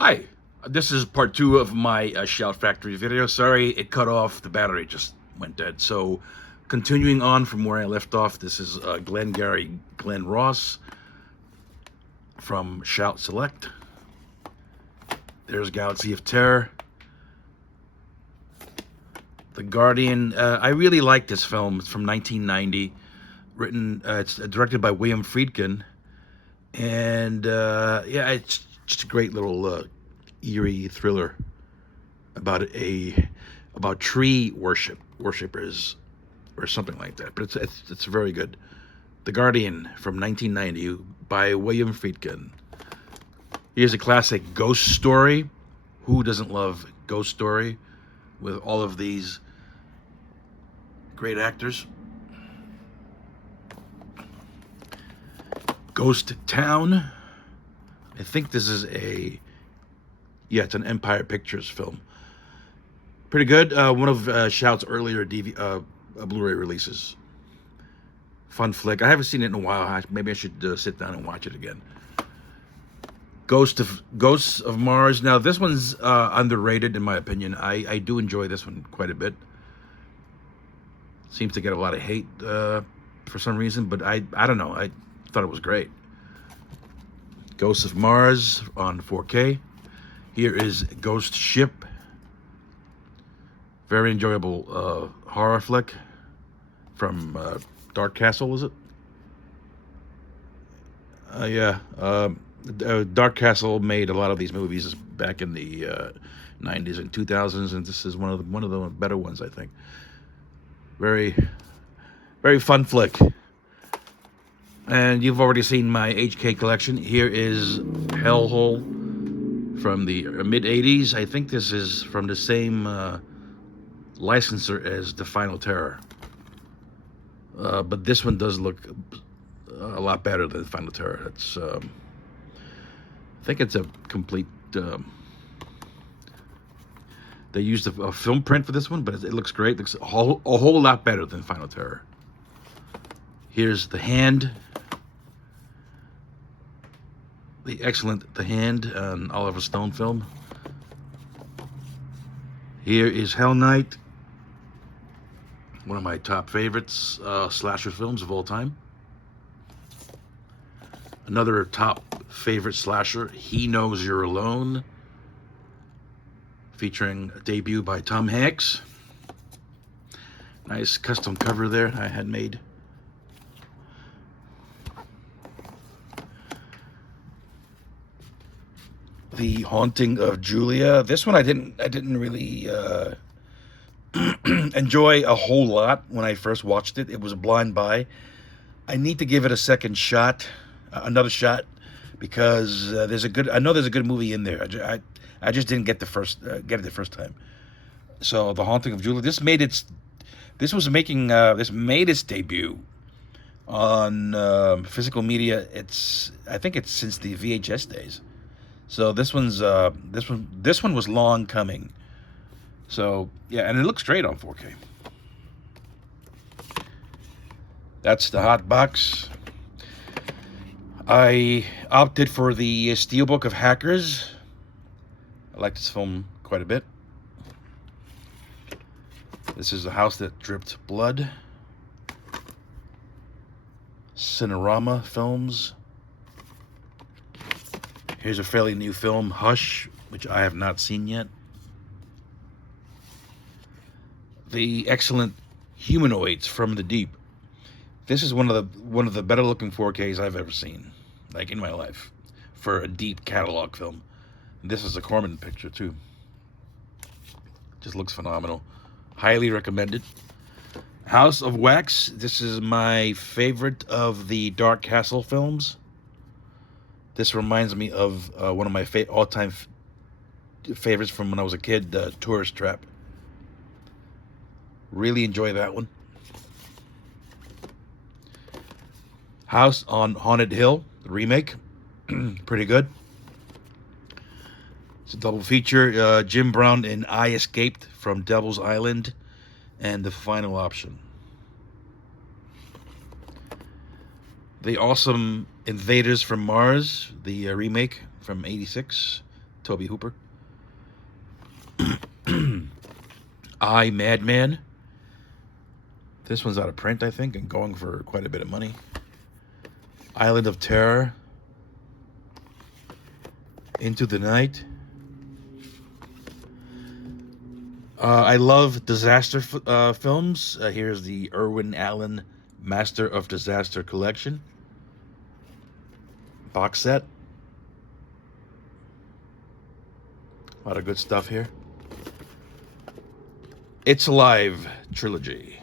Hi, this is part two of my Shout Factory video. Sorry, it cut off. The battery just went dead. So, continuing on from where I left off, this is Glenn Ross from Shout Select. There's Galaxy of Terror. The Guardian. I really like this film. It's from 1990. It's directed by William Friedkin. And yeah, it's just a great little eerie thriller about tree worshippers or something like that. But it's very good. The Guardian from 1990 by William Friedkin. Here's a classic ghost story. Who doesn't love Ghost Story with all of these great actors? Ghost Town. I think this is it's an Empire Pictures film. Pretty good. One of Shout's earlier Blu-ray releases. Fun flick. I haven't seen it in a while. Maybe I should sit down and watch it again. Ghosts of Mars. Now this one's underrated in my opinion. I do enjoy this one quite a bit. Seems to get a lot of hate for some reason, but I don't know. I thought it was great. Ghosts of Mars on 4K. Here is Ghost Ship. Very enjoyable horror flick from Dark Castle, is it? Yeah. Dark Castle made a lot of these movies back in the 90s and 2000s, and this is one of the better ones, I think. Very, very fun flick. And you've already seen my HK collection. Here is Hellhole from the mid-80s. I think this is from the same licensor as The Final Terror. But this one does look a lot better than The Final Terror. It's, I think it's a complete... they used a film print for this one, but it looks great. It looks a whole lot better than Final Terror. Here's The Hand. The excellent The Hand, an Oliver Stone film. Here is Hell Night, one of my top favorites, slasher films of all time. Another top favorite slasher, He Knows You're Alone, featuring a debut by Tom Hanks. Nice custom cover there I had made. The Haunting of Julia. This one I didn't really enjoy a whole lot when I first watched it. It was a blind buy. I need to give it a second shot, another shot, because I know there's a good movie in there. I just didn't get it the first time. So The Haunting of Julia. This made its debut on physical media. I think it's since the VHS days. So this one was long coming. So yeah, and it looks great on 4K. That's the hot box. I opted for the Steelbook of Hackers. I like this film quite a bit. This is The House That Dripped Blood. Cinerama Films. Here's a fairly new film, Hush, which I have not seen yet. The excellent Humanoids from the Deep. This is one of the better looking 4Ks I've ever seen, like in my life, for a deep catalog film. This is a Corman picture too. Just looks phenomenal. Highly recommended. House of Wax. This is my favorite of the Dark Castle films. This reminds me of one of my all-time favorites from when I was a kid, Tourist Trap. Really enjoy that one. House on Haunted Hill, the remake. Pretty good. It's a double feature. Jim Brown and I Escaped from Devil's Island, and The Final Option. The awesome Invaders from Mars, the remake from '86. Toby Hooper. I, Madman. This one's out of print, I think, and going for quite a bit of money. Island of Terror. Into the Night. I love disaster films. Here's the Irwin Allen Master of Disaster Collection box set. A lot of good stuff here. It's Alive trilogy.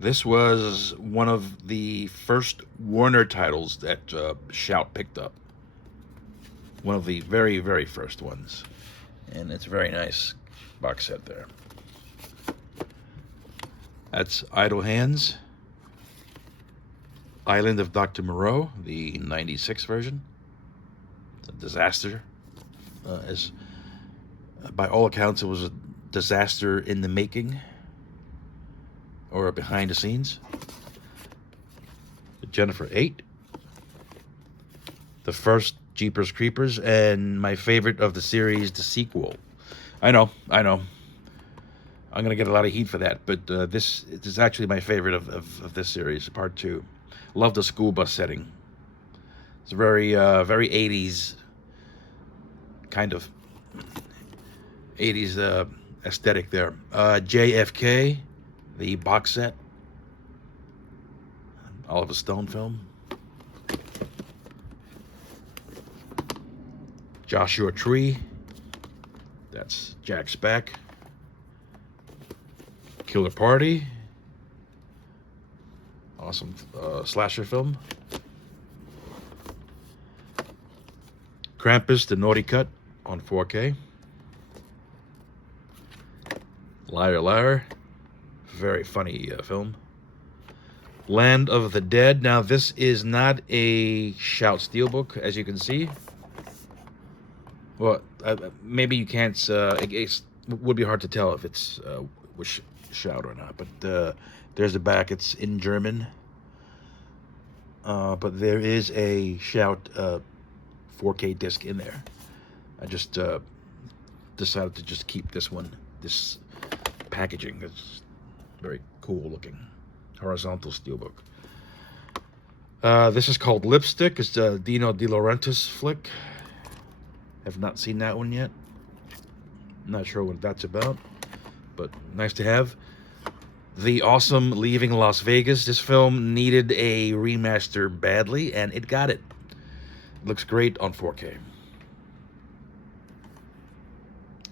This was one of the first Warner titles that Shout picked up. One of the very, very first ones. And it's a very nice box set there. That's Idle Hands. Island of Dr. Moreau, the 96 version. It's a disaster. By all accounts, it was a disaster in the making. Or behind the scenes. Jennifer 8. The first Jeepers Creepers, and my favorite of the series, the sequel. I know. I'm gonna get a lot of heat for that, but this is actually my favorite of this series, part 2. Love the school bus setting. It's very 80s, kind of 80s aesthetic there. JFK, the box set. Oliver Stone film. Joshua Tree. That's Jack's back. Killer Party. Awesome slasher film. Krampus, the Naughty Cut on 4K. Liar Liar. Very funny film. Land of the Dead. Now, this is not a Shout Steelbook, as you can see. Well, maybe you can't. It would be hard to tell if it's with Shout or not. But there's the back. It's in German. But there is a Shout 4K disc in there. I just decided to just keep this one. This packaging. It's very cool looking. Horizontal steelbook. This is called Lipstick. It's a Dino De Laurentiis flick. Have not seen that one yet. Not sure what that's about, but nice to have. The Awesome Leaving Las Vegas. This film needed a remaster badly, and it got it. Looks great on 4K.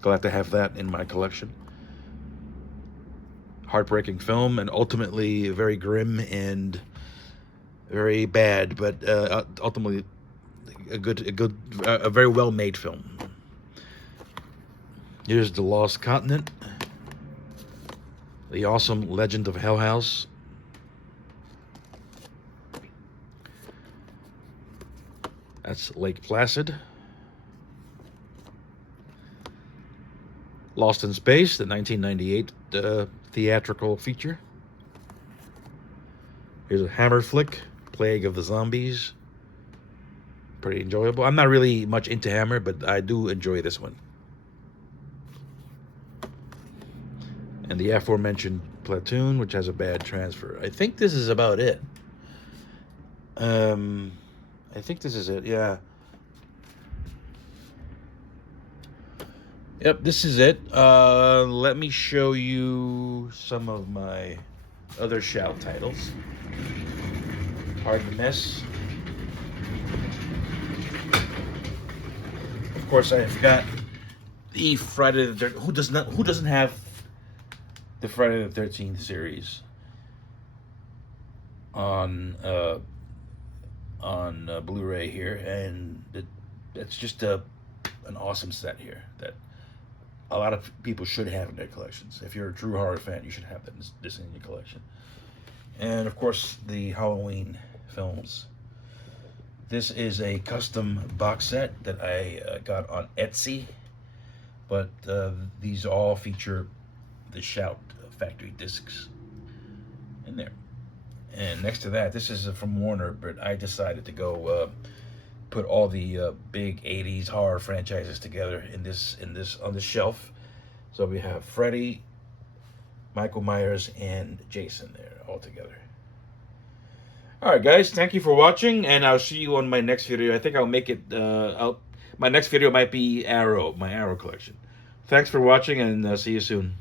Glad to have that in my collection. Heartbreaking film, and ultimately very grim and very bad, but ultimately a very well-made film. Here's The Lost Continent. The Awesome Legend of Hell House. That's Lake Placid. Lost in Space, the 1998 theatrical feature. Here's a Hammer flick, Plague of the Zombies. Pretty enjoyable. I'm not really much into Hammer, but I do enjoy this one. And the aforementioned Platoon, which has a bad transfer. I think this is about it. I think this is it, yeah. Yep, this is it. Let me show you some of my other Shout titles. Hard to miss. Of course, I've got the Friday the 13th. Who doesn't have the Friday the 13th series on Blu-ray here, and it's just an awesome set here that a lot of people should have in their collections. If you're a true horror fan, you should have this in your collection. And of course, the Halloween films. This is a custom box set that I got on Etsy, but these all feature the Shout factory discs in there. And next to that, this is from Warner, but I decided to go put all the big '80s horror franchises together in this on the shelf. So we have Freddy, Michael Myers, and Jason there all together. All right, guys, thank you for watching, and I'll see you on my next video. I think I'll make it. My next video might be Arrow, my Arrow collection. Thanks for watching, and see you soon.